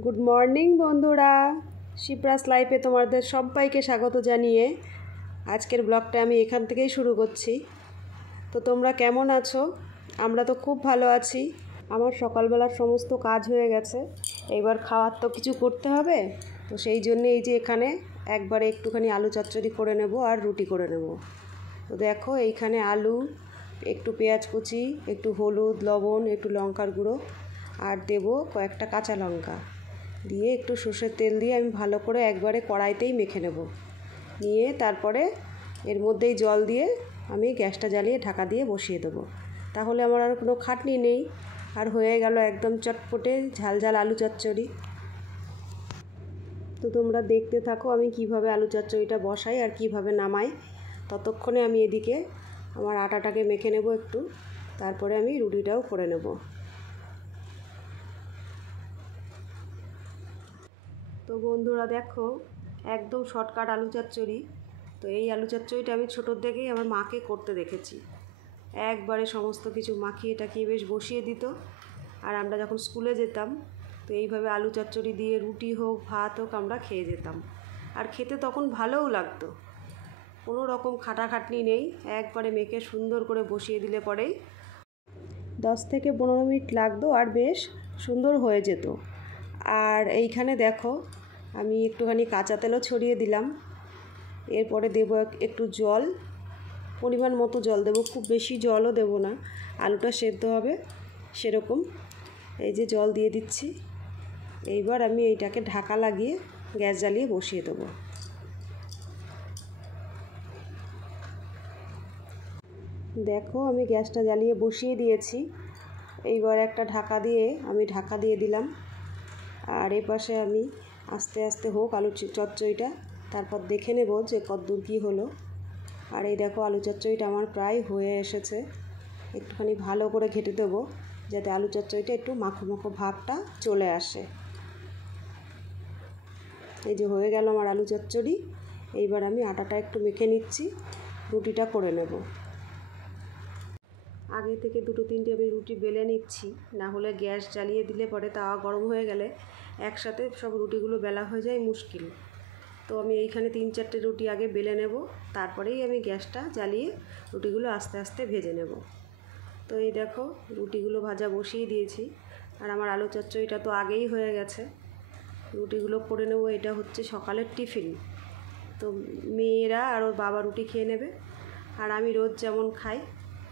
Good morning বন্ধুরা, শিপ্রাস লাইফে তোমাদের সবাইকে স্বাগত জানিয়ে আজকের ব্লগটা আমি এখান থেকেই শুরু করছি। তো তোমরা কেমন আছো? আমরা তো খুব ভালো আছি। আমার সকালবেলার সমস্ত কাজ হয়ে গেছে, এইবার খাওয়ার তো কিছু করতে হবে। তো সেই জন্য এই যে এখানে একবারে একটুখানি আলু চচ্চড়ি করে নেব আর রুটি করে নেব। তো দেখো এইখানে আলু, একটু পেঁয়াজ কুচি, একটু হলুদ, লবণ, একটু লঙ্কার গুঁড়ো আর দেব কয়েকটা কাঁচা লঙ্কা দিয়ে একটু সর্ষের তেল দিয়ে আমি ভালো করে একবারে কড়াইতেই মেখে নেব। নিয়ে তারপরে এর মধ্যেই জল দিয়ে আমি গ্যাসটা জ্বালিয়ে ঢাকা দিয়ে বসিয়ে দেবো। তাহলে আমার আর কোনো খাটনি নেই, আর হয়ে গেল একদম চটপটে ঝাল ঝাল আলু চচ্চড়ি। তো তোমরা দেখতে থাকো আমি কিভাবে আলু চচ্চড়িটা বসাই আর কিভাবে নামাই। ততক্ষণে আমি এদিকে আমার আটাটাকে মেখে নেব একটু, তারপরে আমি রুটিটাও করে নেব। তো বন্ধুরা দেখো, একদম শর্টকাট আলু চচ্চড়ি। তো এই আলু চচ্চড়িটা আমি ছোটোর থেকেই আমার মাকে করতে দেখেছি। একবারে সমস্ত কিছু মাখিয়ে টাকিয়ে বেশ বসিয়ে দিত, আর আমরা যখন স্কুলে যেতাম তো এইভাবে আলু চচ্চড়ি দিয়ে রুটি হোক ভাত হোক আমরা খেয়ে যেতাম। আর খেতে তখন ভালোও লাগতো, কোনো রকম খাটাখাটনি নেই, একবারে মেখে সুন্দর করে বসিয়ে দিলে পরেই 10 থেকে 15 মিনিট লাগতো আর বেশ সুন্দর হয়ে যেত। আর এইখানে দেখো আমি একটুখানি কাঁচা তেলও ছড়িয়ে দিলাম। এরপরে দেবো একটু জল, পরিমাণ মতো জল দেবো, খুব বেশি জলও দেবো না, আলুটা সেদ্ধ হবে সেরকম। এই যে জল দিয়ে দিচ্ছি। এইবার আমি এইটাকে ঢাকা লাগিয়ে গ্যাস জ্বালিয়ে বসিয়ে দেবো। দেখো আমি গ্যাসটা জ্বালিয়ে বসিয়ে দিয়েছি। এইবার একটা ঢাকা দিয়ে দিলাম। আর এপাশে আমি আস্তে আস্তে হোক আলু চচ্চড়িটা, তারপর দেখে নেব যে কতদূর কী হলো। আর এই দেখো আলু চচ্চড়িটা আমার প্রায় হয়ে এসেছে। একটুখানি ভালো করে ঘেঁটে দেবো যাতে আলু চচ্চড়িটা একটু মাখো মাখো ভাবটা চলে আসে। এই যে হয়ে গেল আমার আলু চচ্চড়ি। এইবার আমি আটাটা একটু মেখে নিচ্ছি, রুটিটা করে নেব। আগে থেকে দুটো তিনটে আমি রুটি বেলে নিচ্ছি, না হলে গ্যাস জ্বালিয়ে দিলে পরে তাওয়া গরম হয়ে গেলে একসাথে সব রুটিগুলো বেলা হয়ে যায় মুশকিল। তো আমি এইখানে 3-4টে রুটি আগে বেলে নেব, তারপরেই আমি গ্যাসটা জ্বালিয়ে রুটিগুলো আস্তে আস্তে ভেজে নেব। তো এই দেখো রুটিগুলো ভাজা বসিয়ে দিয়েছি, আর আমার আলু চচ্চড়িটা তো আগেই হয়ে গেছে। রুটিগুলো করে নেব, এটা হচ্ছে সকালের টিফিন। তো মেয়েরা আর ওর বাবা রুটি খেয়ে নেবে, আর আমি রোজ যেমন খাই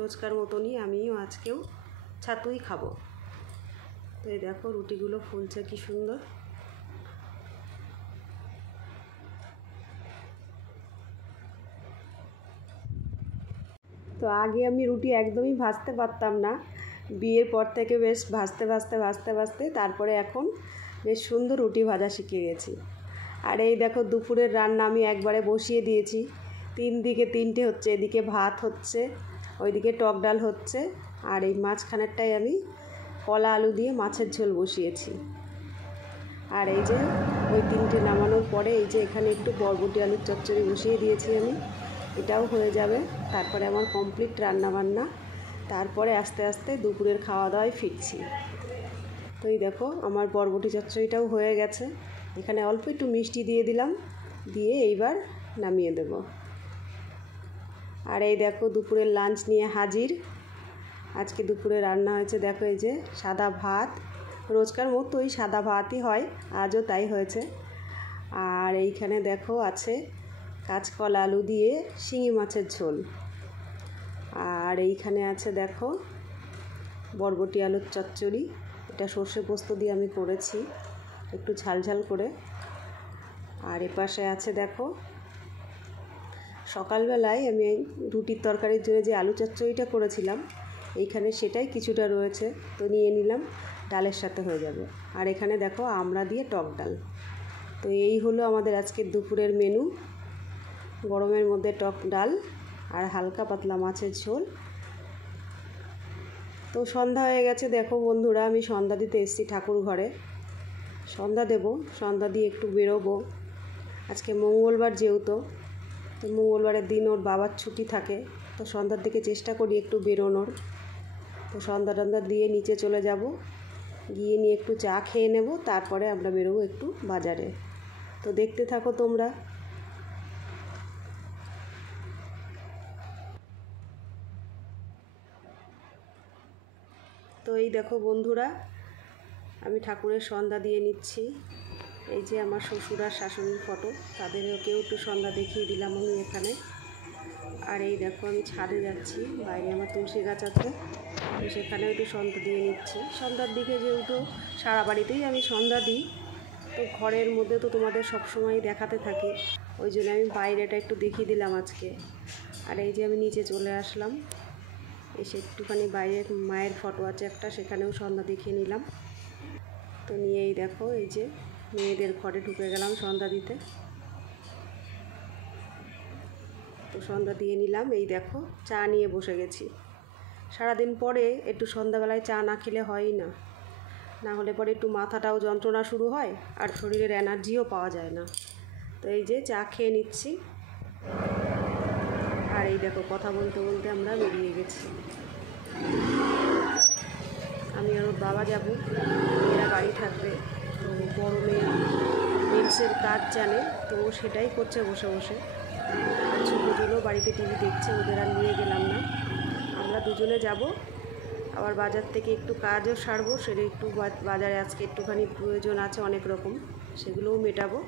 রোজকার মতনই আমিও আজকেও ছাতুই খাবো। তো এই দেখো রুটিগুলো ফুলছে কি সুন্দর। তো আগে আমি রুটি একদমই ভাজতে পারতাম না, বিয়ের পর থেকে বেশ ভাজতে তারপরে এখন বেশ সুন্দর রুটি ভাজা শিখে গেছি। আর এই দেখো দুপুরের রান্না আমি একবারে বসিয়ে দিয়েছি। 3 দিকে 3টে হচ্ছে, এদিকে ভাত হচ্ছে, ওইদিকে টক ডাল হচ্ছে, আর এই মাঝখানেরটাই আমি কলা আলু দিয়ে মাছের ঝোল বসিয়েছি। আর এই যে ওই 3টে নামানোর পরে এই যে এখানে একটু বরবটি আলুর চচ্চড়ি বসিয়ে দিয়েছি আমি, এটাও হয়ে যাবে। তারপরে আমার কমপ্লিট রান্নাবান্না, তারপরে আস্তে আস্তে দুপুরের খাওয়া দাওয়ায় ফিরছি। তো এই দেখো আমার বরবটি চচ্চড়িটাও হয়ে গেছে। এখানে অল্প একটু মিষ্টি দিয়ে দিলাম, দিয়ে এইবার নামিয়ে দেব। আর এই দেখো দুপুরের লাঞ্চ নিয়ে হাজির। আজকে দুপুরে রান্না হয়েছে দেখো এই যে সাদা ভাত, রোজকার মতো ওই সাদা ভাতই হয়, আজও তাই হয়েছে। আর এইখানে দেখো আছে কাঁচকলা আলু দিয়ে শিঙি মাছের ঝোল। আর এইখানে আছে দেখো বরবটি আলুর চচ্চড়ি, এটা সর্ষে পোস্ত দিয়ে আমি করেছি একটু ঝাল ঝাল করে। আর এপাশে আছে দেখো সকালবেলায় আমি রুটির তরকারির জন্য যে আলু চচ্চড়িটা করেছিলাম এইখানে সেটাই কিছুটা রয়েছে, তো নিয়ে নিলাম, ডালের সাথে হয়ে যাবে। আর এখানে দেখো আমড়া দিয়ে টক ডাল। তো এই হলো আমাদের আজকের দুপুরের মেনু, গরমের মধ্যে টক ডাল আর হালকা পাতলা মাছের ঝোল। তো সন্ধ্যা হয়ে গেছে দেখো বন্ধুরা, আমি সন্ধ্যা দিতে এসেছি ঠাকুর ঘরে, সন্ধ্যা দেব, সন্ধ্যা দিয়ে একটু বেরোবো। আজকে মঙ্গলবার যেহেতু, তো মঙ্গলবারের দিন ওর বাবার ছুটি থাকে, তো সন্ধ্যার দিকে চেষ্টা করি একটু বেরোনোর। তো সন্ধ্যা টন্ধ্যা দিয়ে নিচে চলে যাব, গিয়ে নিয়ে একটু চা খেয়ে নেব, তারপরে আমরা বেরোবো একটু বাজারে। তো দেখতে থাকো তোমরা। তো এই দেখো বন্ধুরা, আমি ঠাকুরের সন্ধ্যা দিয়ে নিচ্ছি। এই যে আমার শ্বশুর আর শাশুড়ির ফটো, তাদেরকেও একটু সন্ধ্যা দেখিয়ে দিলাম আমি এখানে। আর এই দেখো আমি ছাদে যাচ্ছি, বাইরে আমার তুলসী গাছ আছে, তো সেখানেও একটু সন্ধ্যা দিয়ে নিচ্ছি। সন্ধ্যার দিকে যেহেতু সারা বাড়িতেই আমি সন্ধ্যা দিই, তো ঘরের মধ্যে তো তোমাদের সবসময় দেখাতে থাকি, ওই জন্য আমি বাইরেটা একটু দেখিয়ে দিলাম আজকে। আর এই যে আমি নিচে চলে আসলাম, এসে একটুখানি বাইরে মায়ের ফটো আছে একটা, সেখানেও সন্ধ্যা দেখিয়ে নিলাম। তো নিয়েই দেখো এই যে মেয়েদের ঘরে ঢুকে গেলাম সন্ধ্যা দিতে। তো সন্ধ্যা দিয়ে নিলাম, এই দেখো চা নিয়ে বসে গেছি। সারাদিন পরে একটু সন্ধ্যাবেলায় চা না খেলে হয়ই না, না হলে পরে একটু মাথাটাও যন্ত্রণা শুরু হয় আর শরীরের এনার্জিও পাওয়া যায় না। তো এই যে চা খেয়ে নিচ্ছি। আর এই দেখো কথা বলতে বলতে আমরা বেরিয়ে গেছি। আমি আর ওর বাবা যাব, মেয়েরা বাড়ি থাকবে। তো বড় মেয়ে নেলসের কাজ জানে, তো সেটাই করছে বসে বসে। ছোটোগুলো বাড়িতে টিভি দেখছে, ওদের আর নিয়ে গেলাম না। আমরা দুজনে যাব, আবার বাজার থেকে একটু কাজও সারবো, সেটা একটু বাজারে আজকে একটুখানি প্রয়োজন আছে অনেক রকম, সেগুলোও মেটাবো,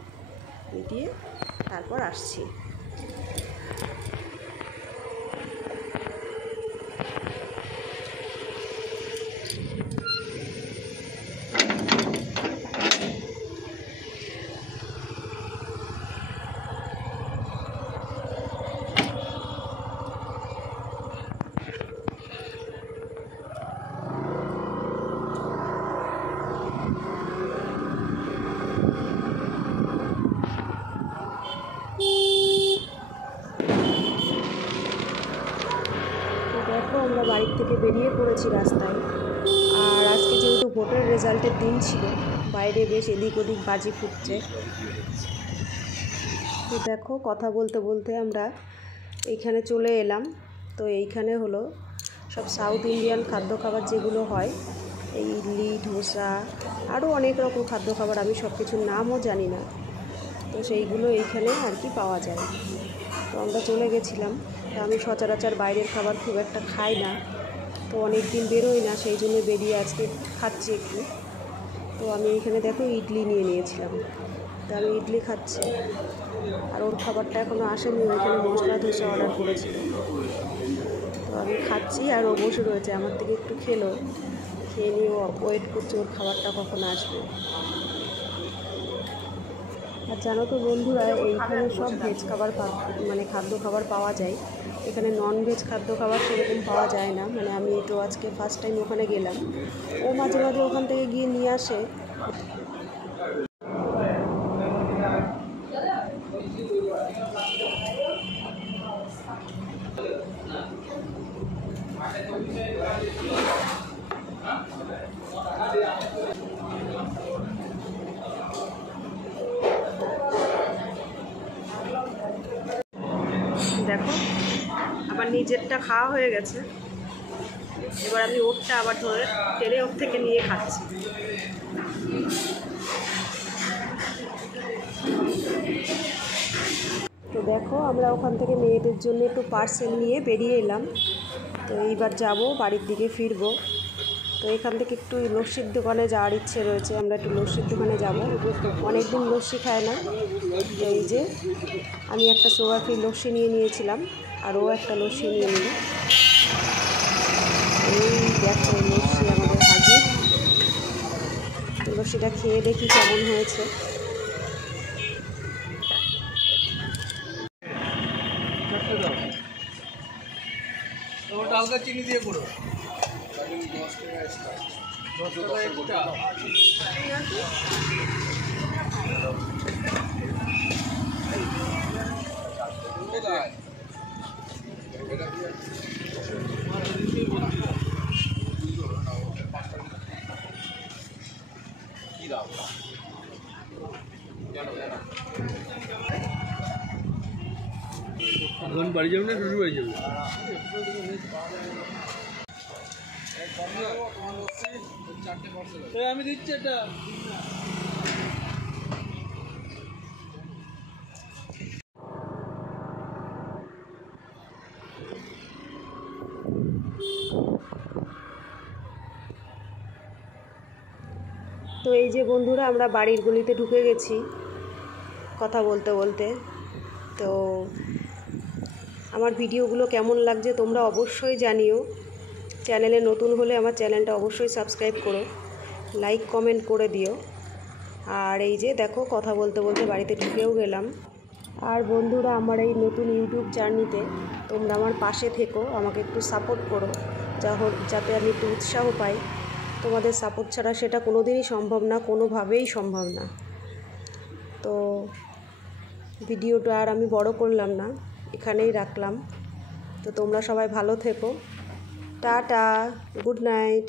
মিটিয়ে তারপর আসছি। দেখো আমরা বাড়ির থেকে বেরিয়ে পড়েছি রাস্তায়। আর আজকে যেহেতু ভোটের রেজাল্টের দিন ছিল, বাইরে বেশ এদিক ওদিক বাজি ফুটছে। তো দেখো কথা বলতে বলতে আমরা এইখানে চলে এলাম। তো এইখানে হলো সব সাউথ ইন্ডিয়ান খাদ্য খাবার যেগুলো হয়, এই ইডলি, ধোসা, আরও অনেক রকম খাদ্য খাবার, আমি সব কিছুর নামও জানি না, তো সেইগুলো এইখানে আর কি পাওয়া যায়। তো আমরা চলে গেছিলাম। তো আমি সচরাচর বাইরের খাবার খুব একটা খাই না, তো অনেক দিন বেরোই না, সেই জন্য বেরিয়ে আজকে খাচ্ছি একটু। তো আমি এখানে দেখো ইডলি নিয়ে নিয়েছিলাম, তো আমি ইডলি খাচ্ছি। আর ওর খাবারটা এখনও আসেনি, ওইখানে মশলা ধোসা অর্ডার করেছিল। তো আমি খাচ্ছি আর ও বসে রয়েছে, আমার থেকে একটু খেলো, খেয়ে নিয়ে ওয়েট করছে ওর খাবারটা কখন আসবে। আর জানো তো বন্ধুরা, এইখানে সব ভেজ খাবার মানে খাদ্য খাবার পাওয়া যায়, এখানে নন ভেজ খাদ্য খাবার সেরকম পাওয়া যায় না। মানে আমি তো আজকে ফার্স্ট টাইম ওখানে গেলাম, ও মাঝে মাঝে ওখান থেকে গিয়ে নিয়ে আসে। দেখো আবার নিজেরটা খাওয়া হয়ে গেছে, এবার আমি ওরটা আবার ধরে টেনে ওর থেকে নিয়ে খাচ্ছি। তো দেখো আমরা ওখান থেকে মেয়েদের জন্য একটু পার্সেল নিয়ে বেরিয়ে এলাম। তো এইবার যাব বাড়ির দিকে ফিরবো। তো এখান থেকে একটু লস্যির দোকানে যাওয়ার ইচ্ছে রয়েছে, আমরা একটু লস্যির দোকানে যাব, অনেক দিন লস্যি খায় না। তো এই যে আমি একটা সুগার ফ্রি লস্যি নিয়ে নিয়েছিলাম, আর ও একটা লস্যি নিয়ে নিল। এই দেখো লস্যি আমাদের হাজির। লস্যিটা খেয়ে দেখি কেমন হয়েছে। হালকা চিনি দিয়ে করো। এখন বাড়ি যাবে না শ্বশুর বাড়ি যাবে? আমি দিচ্ছি এটা। তো এই যে বন্ধুরা, আমরা বাড়ির গলিতে ঢুকে গেছি কথা বলতে বলতে। তো আমার ভিডিওগুলো কেমন লাগছে তোমরা অবশ্যই জানিও। চ্যানেলে নতুন হলে আমার চ্যানেলটা অবশ্যই সাবস্ক্রাইব করো, লাইক কমেন্ট করে দিও। আর এই যে দেখো, কথা বলতে বলতে বাড়িতে ঢুকেও গেলাম। আর বন্ধুরা, আমার এই নতুন ইউটিউব জার্নিতে তোমরা আমার পাশে থেকো, আমাকে একটু সাপোর্ট করো, যাতে আমি একটু উৎসাহ পাই। তোমাদের সাপোর্ট ছাড়া সেটা কোনো দিনই সম্ভব না, কোনোভাবেই সম্ভব না। তো ভিডিওটা আর আমি বড় করলাম না, এখানেই রাখলাম। তো তোমরা সবাই ভালো থেকো। Tata, good night.